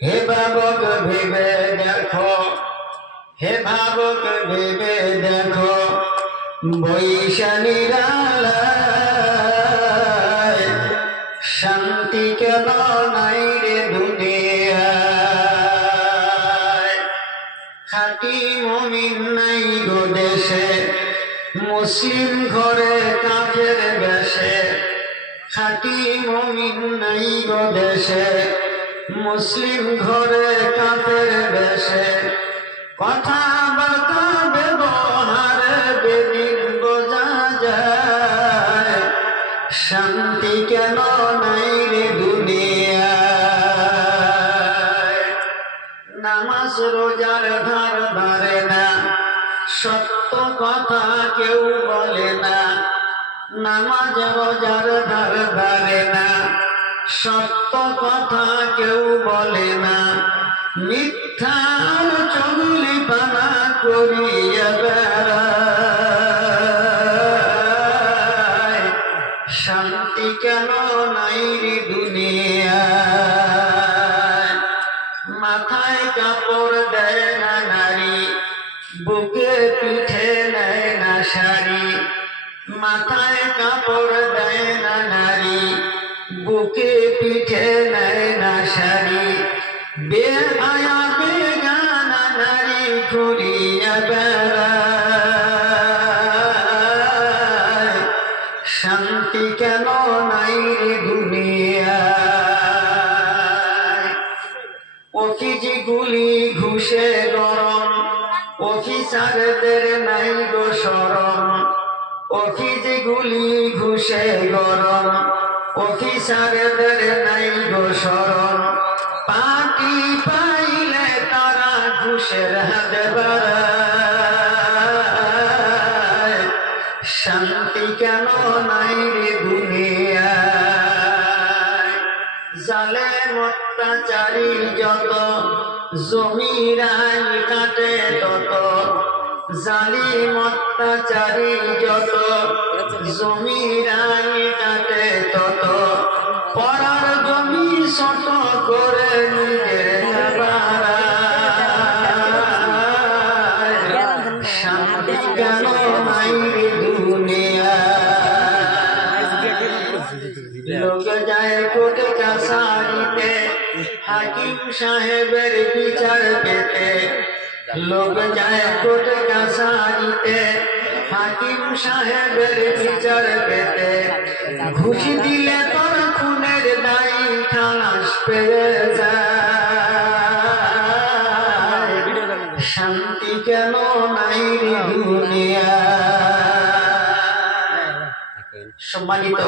হে ভাবক ভেবে দেখো, হে ভাবক ভেবে দেখো, বৈশালীরালায় শান্তি কেন নাই রে দুনিয়ায়। খাঁটি মুমিন নাই গো দেশে, মুসলিম ঘরে কাফের বেশে। খাঁটি মুমিন নাই গো দেশে, মুসলিম ঘরে কাফের বেশে। কথাবার্তা ব্যবহারে বেদিন বোঝা যায়, শান্তি কেন নাই রে দুনিয়ায়। নামাজ রোজার ধার ধারে না, সত্য কথা কেউ বলে না। নামাজ রোজার ধার ধারে না, সত্য কথা কেউ বলে না। মিথ্যার চুগলি পানা করিয়া বেড়ায়, শান্তি কেন নাই রে দুনিয়ায়। মাথায় কাপড় দেয় না নারী, বুকে পিঠে নেয় না শাড়ি। মাথায় কাপড় দেয় না নারী, বুকে পিঠে নেয় না শাড়ি। বেহায়া বেগানা নারী ঘুরিয়া বেড়ায়, শান্তি কেন নাই রে দুনিয়ায়। অফিস গুলি ঘুষে গরম, অফিসারদের নাই গো শরম। অফিস গুলি ঘুষে গরম, অফিসারদের নাই গো শরম। পার্টি পাইলে তারা ঘুষের হাত বাড়ায়, শান্তি কেন নাই রে দুনিয়ায়। জালেম অত্যাচারী যত, জমিরাই কাটে তত। জালিম অত্যাচারী যত, জমিরাই কাটে তত। পরার জমি শত করে নিজের বাড়ায়, শান্তি কেন নাই রে দুনিয়ায়। লোক যায় কোর্ট কাছারিতে, হাকিম সাহেবের বিচার পেতে। লোক যায় কোর্ট কাছারিতে, হাকিম সাহেবের বিচার পেতে। ঘুষ দিলে তোর খুনের দায়ী খালাস পেয়ে যায়, শান্তি কেন নাই রে দুনিয়ায়। সম্মানিত